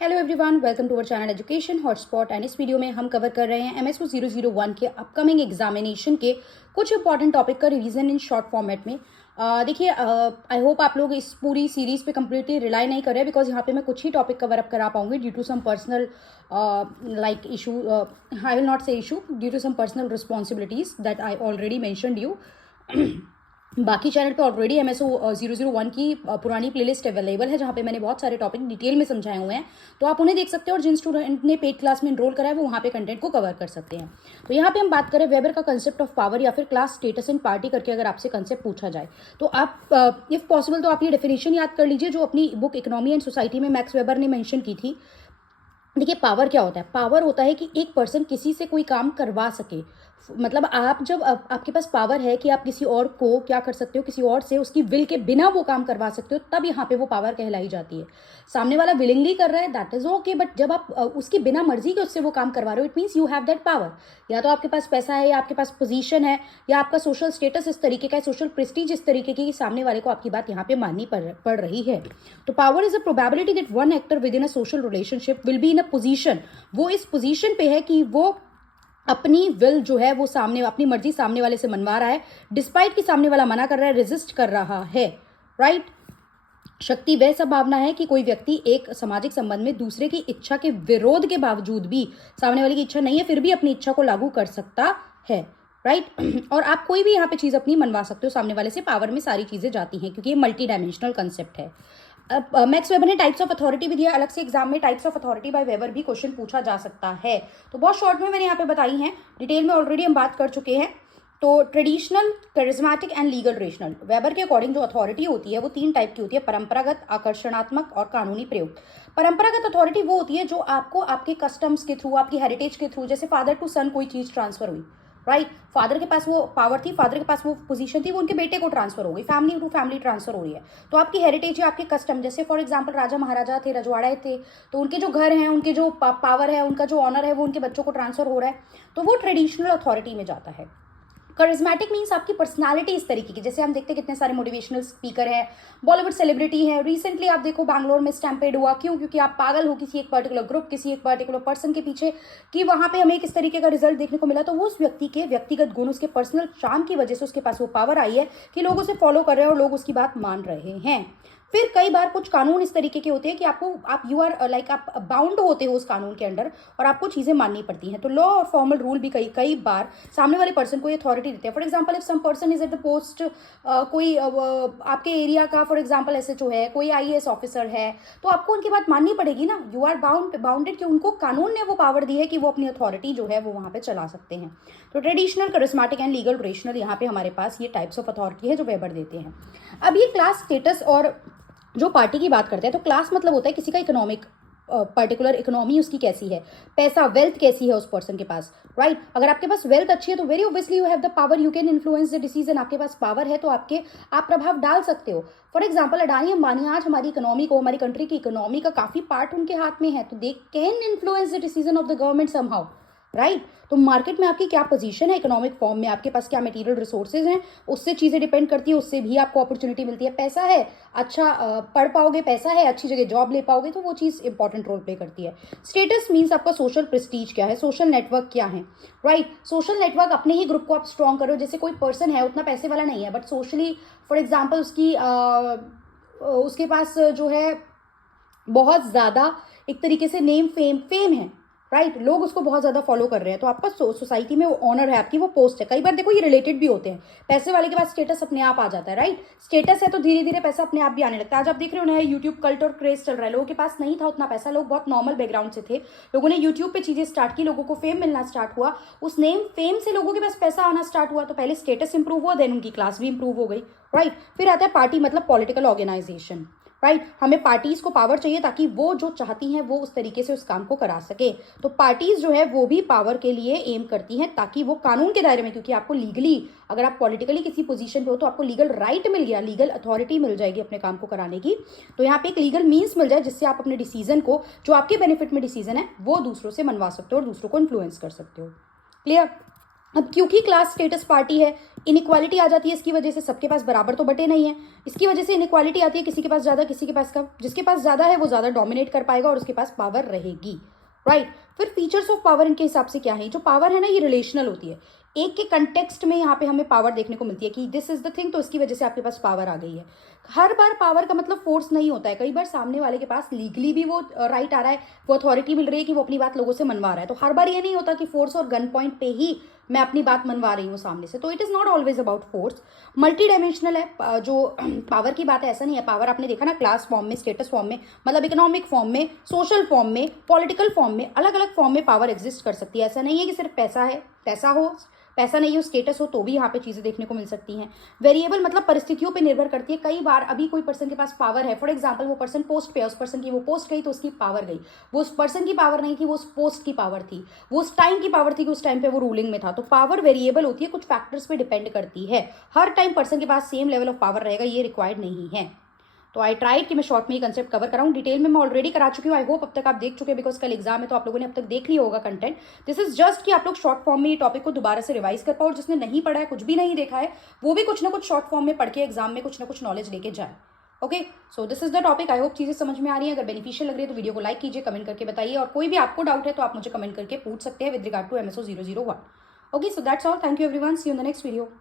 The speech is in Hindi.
Hello everyone, welcome to our channel education hotspot. And इस वीडियो में हम कवर कर रहे हैं MSO 001 के अपकमिंग एग्जामिनेशन के कुछ इंपॉर्टेंट टॉपिक का रिवीजन इन शॉर्ट फॉर्मेट में। देखिए, आई होप आप लोग इस पूरी सीरीज पे कम्प्लीटली रिलाई नहीं कर रहे, बिकॉज यहाँ पे मैं कुछ ही टॉपिक कवर अप करा पाऊंगी due to some personal like issue. I will not say issue, due to some personal responsibilities that I already mentioned you. बाकी चैनल पे ऑलरेडी MSO 001 की पुरानी प्लेलिस्ट अवेलेबल है, जहाँ पे मैंने बहुत सारे टॉपिक डिटेल में समझाए हुए हैं, तो आप उन्हें देख सकते हैं। और जिन स्टूडेंट ने पेड क्लास में इनरोल करा है वो वहाँ पे कंटेंट को कवर कर सकते हैं। तो यहाँ पे हम बात करें वेबर का कंसेप्ट ऑफ पावर या फिर क्लास स्टेटस इन पार्टी करके अगर आपसे कंसेप्ट पूछा जाए तो आप इफ पॉसिबल तो आप ये डेफिनेशन याद कर लीजिए जो अपनी बुक इकोनॉमी एंड सोसाइटी में मैक्स वेबर ने मैंशन की थी। देखिए, पावर क्या होता है? पावर होता है कि एक पर्सन किसी से कोई काम करवा सके। मतलब आप जब आपके पास पावर है कि आप किसी और को क्या कर सकते हो, किसी और से उसकी विल के बिना वो काम करवा सकते हो, तब यहाँ पे वो पावर कहलाई जाती है। सामने वाला विलिंगली कर रहा है, दैट इज ओके, बट जब आप उसकी बिना मर्जी के उससे वो काम करवा रहे हो, it means you have that power. या तो आपके पास पैसा है, या आपके पास पोजीशन है, या आपका सोशल स्टेटस इस तरीके का है, सोशल प्रेस्टीज इस तरीके की, सामने वाले को आपकी बात यहाँ पे माननी पड़ रही है। तो power is a probability that one actor with in a social relationship will be in a position, वो इस पोजीशन पे है कि वो अपनी विल जो है वो सामने अपनी मर्जी सामने वाले से मनवा रहा है, डिस्पाइट कि सामने वाला मना कर रहा है, रेजिस्ट कर रहा है, राइट। शक्ति वह सब भावना है कि कोई व्यक्ति एक सामाजिक संबंध में दूसरे की इच्छा के विरोध के बावजूद भी, सामने वाले की इच्छा नहीं है फिर भी अपनी इच्छा को लागू कर सकता है, राइट। और आप कोई भी यहाँ पे चीज अपनी मनवा सकते हो सामने वाले से। पावर में सारी चीजें जाती हैं क्योंकि ये मल्टी डायमेंशनल कंसेप्ट है। अब मैक्स वेबर ने टाइप्स ऑफ अथॉरिटी भी दिया, अलग से एग्जाम में types of authority bye weber भी क्वेश्चन पूछा जा सकता है। तो बहुत शॉर्ट में मैंने यहाँ पे बताई हैं, डिटेल में ऑलरेडी हम बात कर चुके हैं। तो traditional, charismatic and legal rational. Weber के अकॉर्डिंग जो अथॉरिटी होती है वो 3 टाइप की होती है: परंपरागत, आकर्षणात्मक और कानूनी प्रयुक्त। परंपरागत अथॉरिटी वो होती है जो आपको आपके कस्टम्स के थ्रू, आपकी हेरिटेज के थ्रू, जैसे फादर टू सन कोई चीज ट्रांसफर हुई, राइट। फादर के पास वो पावर थी, फादर के पास वो पोजीशन थी, वो उनके बेटे को ट्रांसफर हो गई, फैमिली टू फैमिली ट्रांसफर हो रही है। तो आपकी हेरिटेज या आपके कस्टम, जैसे फॉर एग्जांपल राजा महाराजा थे, रजवाड़े थे, तो उनके जो घर हैं, उनके जो पावर है, उनका जो ऑनर है, वो उनके बच्चों को ट्रांसफर हो रहा है, तो वो ट्रेडिशनल अथॉरिटी में जाता है। करिज्मेटिक मीन्स आपकी पर्सनालिटी इस तरीके की, जैसे हम देखते हैं कितने सारे मोटिवेशनल स्पीकर हैं, बॉलीवुड सेलिब्रिटी हैं। रिसेंटली आप देखो बैंगलोर में स्टैम्पेड हुआ, क्यों? क्योंकि आप पागल हो किसी एक पर्टिकुलर ग्रुप, किसी एक पर्टिकुलर पर्सन के पीछे, कि वहां पे हमें किस तरीके का रिजल्ट देखने को मिला। तो वो उस व्यक्ति के व्यक्तिगत गुण, उसके पर्सनल चार्म की वजह से उसके पास वो पावर आई है कि लोग उसे फॉलो कर रहे हैं और लोग उसकी बात मान रहे हैं। फिर कई बार कुछ कानून इस तरीके के होते हैं कि आप यू आर लाइक आप बाउंड होते हो उस कानून के अंडर और आपको चीजें माननी पड़ती हैं। तो लॉ और फॉर्मल रूल भी कई बार सामने वाले पर्सन को ये अथॉरिटी देते हैं। For example if some person is at the post, कोई आपके एरिया का फॉर एग्जांपल SHO है, कोई IAS ऑफिसर है, तो आपको उनकी बात माननी पड़ेगी ना। यू आर बाउंडेड कि उनको कानून ने वो पावर दी है कि वो अपनी अथॉरिटी जो है वो वहां पे चला सकते हैं। तो traditional, charismatic and legal rational, यहाँ पे हमारे पास ये टाइप्स ऑफ अथॉरिटी है जो वेबर देते हैं। अब ये क्लास स्टेटस और जो पार्टी की बात करते हैं, तो क्लास मतलब होता है किसी का इकोनॉमिक, पर्टिकुलर इकोनॉमी उसकी कैसी है, पैसा, वेल्थ कैसी है उस पर्सन के पास, राइट। अगर आपके पास वेल्थ अच्छी है तो very obviously you have the power, you can influence the decision. आपके पास पावर है तो आप प्रभाव डाल सकते हो। फॉर एग्जाम्पल अडानी अंबानी आज हमारी इकोनॉमी को, हमारी कंट्री की इकोनॉमी का काफी पार्ट उनके हाथ में है, तो they can influence the decision of the government somehow, right. तो मार्केट में आपकी क्या पोजीशन है, इकोनॉमिक फॉर्म में आपके पास क्या मटेरियल रिसोर्सेज हैं, उससे चीजें डिपेंड करती है, उससे भी आपको अपॉर्चुनिटी मिलती है। पैसा है, अच्छा पढ़ पाओगे, पैसा है, अच्छी जगह जॉब ले पाओगे, तो वो चीज इंपॉर्टेंट रोल प्ले करती है। स्टेटस मीन्स आपका सोशल प्रेस्टीज क्या है, सोशल नेटवर्क क्या है, राइट। सोशल नेटवर्क, अपने ही ग्रुप को आप स्ट्रॉन्ग करो। जैसे कोई पर्सन है उतना पैसे वाला नहीं है, बट सोशली फॉर एग्जाम्पल उसके पास जो है बहुत ज्यादा एक तरीके से नेम, फेम है, राइट। लोग उसको बहुत ज्यादा फॉलो कर रहे हैं, तो आपका सोसाइटी में वो ऑनर है, आपकी वो पोस्ट है। कई बार देखो ये रिलेटेड भी होते हैं, पैसे वाले के पास स्टेटस अपने आप आ जाता है, राइट। स्टेटस है तो धीरे धीरे पैसा अपने आप भी आने लगता है। आज आप देख रहे हो नया यूट्यूब कल्ट और क्रेज चल रहा है। लोगों के पास नहीं था उतना पैसा, लोग बहुत नॉर्मल बैकग्राउंड से थे, लोगों ने यूट्यूब पे चीजें स्टार्ट की, लोगों को फेम मिलना स्टार्ट हुआ, उस नेम फेम से लोगों के पास पैसा आना स्टार्ट हुआ। तो पहले स्टेटस इंप्रूव हुआ, देन उनकी क्लास भी इंप्रूव हो गई, राइट। फिर आता है पार्टी, मतलब पॉलिटिकल ऑर्गेनाइजेशन, राइट। हमें पार्टीज को पावर चाहिए ताकि वो जो चाहती हैं वो उस तरीके से उस काम को करा सके। तो पार्टीज जो है वो भी पावर के लिए एम करती हैं ताकि वो कानून के दायरे में, क्योंकि आपको लीगली, अगर आप पॉलिटिकली किसी पोजीशन पे हो तो आपको लीगल राइट मिल गया, लीगल अथॉरिटी मिल जाएगी अपने काम को कराने की। तो यहाँ पे एक लीगल मीन्स मिल जाए जिससे आप अपने डिसीजन को, जो आपके बेनिफिट में डिसीजन है, वो दूसरों से मनवा सकते हो और दूसरों को इन्फ्लुएंस कर सकते हो। क्लियर? अब क्योंकि क्लास स्टेटस पार्टी है, इनइक्वालिटी आ जाती है, इसकी वजह से सबके पास बराबर तो बटे नहीं है, इसकी वजह से इनइक्वालिटी आती है, किसी के पास ज़्यादा किसी के पास कम, जिसके पास ज़्यादा है वो ज़्यादा डोमिनेट कर पाएगा और उसके पास पावर रहेगी, राइट। फिर फीचर्स ऑफ पावर इनके हिसाब से क्या है, जो पावर है ना ये रिलेशनल होती है, एक के कंटेक्स्ट में यहाँ पे हमें पावर देखने को मिलती है कि दिस इज द थिंग, तो इसकी वजह से आपके पास पावर आ गई है। हर बार पावर का मतलब फोर्स नहीं होता है, कई बार सामने वाले के पास लीगली भी वो राइट आ रहा है, वो अथॉरिटी मिल रही है कि वो अपनी बात लोगों से मनवा रहा है, तो हर बार ये नहीं होता कि फोर्स और गन पॉइंट पे ही मैं अपनी बात मनवा रही हूँ सामने से, तो it is not always about force. Multi dimensional है जो पावर की बात है, ऐसा नहीं है, पावर आपने देखा ना क्लास फॉर्म में, स्टेटस फॉर्म में, मतलब इकोनॉमिक फॉर्म में, सोशल फॉर्म में, पॉलिटिकल फॉर्म में, अलग अलग फॉर्म में पावर एग्जिस्ट कर सकती है। ऐसा नहीं है कि सिर्फ पैसा है, पैसा हो, पैसा नहीं हो, स्टेटस हो, तो भी यहाँ पे चीजें देखने को मिल सकती हैं। वेरिएबल मतलब परिस्थितियों पे निर्भर करती है, कई बार अभी कोई पर्सन के पास पावर है, फॉर एग्जांपल वो पर्सन पोस्ट पे है, उस पर्सन की वो पोस्ट गई तो उसकी पावर गई, वो उस पर्सन की पावर नहीं थी, वो उस पोस्ट की पावर थी, वो उस टाइम की पावर थी कि उस टाइम पे वो रूलिंग में था। तो पावर वेरिएबल होती है, कुछ फैक्टर्स पे डिपेंड करती है, हर टाइम पर्सन के पास सेम लेवल ऑफ पावर रहेगा ये रिक्वायर्ड नहीं है। तो आई ट्राइड कि मैं शॉर्ट में ये कंसेप्ट कवर कराऊं, डिटेल में मैं ऑलरेडी करा चुकी हूँ, आई होप अब तक आप देख चुके हैं, बिकॉज कल एग्जाम है तो आप लोगों ने अब तक देख लिया होगा कंटेंट। दिस इज जस्ट कि आप लोग शॉर्ट फॉर्म में ये टॉपिक को दोबारा से रिवाइज कर पाओ, और जिसने नहीं पढ़ा है, कुछ भी नहीं देखा है, वो भी कुछ ना कुछ शॉर्ट फॉर्म में पढ़ के एग्जाम में कुछ ना कुछ नॉलेज लेके जाए। Okay, so this is the topic, I hope चीजें समझ में आ रही है। अगर बेनिफिशियल लग रही है तो वीडियो को लाइक कीजिए, कमेंट करके बताइए, और कोई भी आपको डाउट है तो आप मुझे कमेंट करके पूछ सकते हैं with regard to MSO 001। Okay, so that's all, thank you everyone, see you in the next video.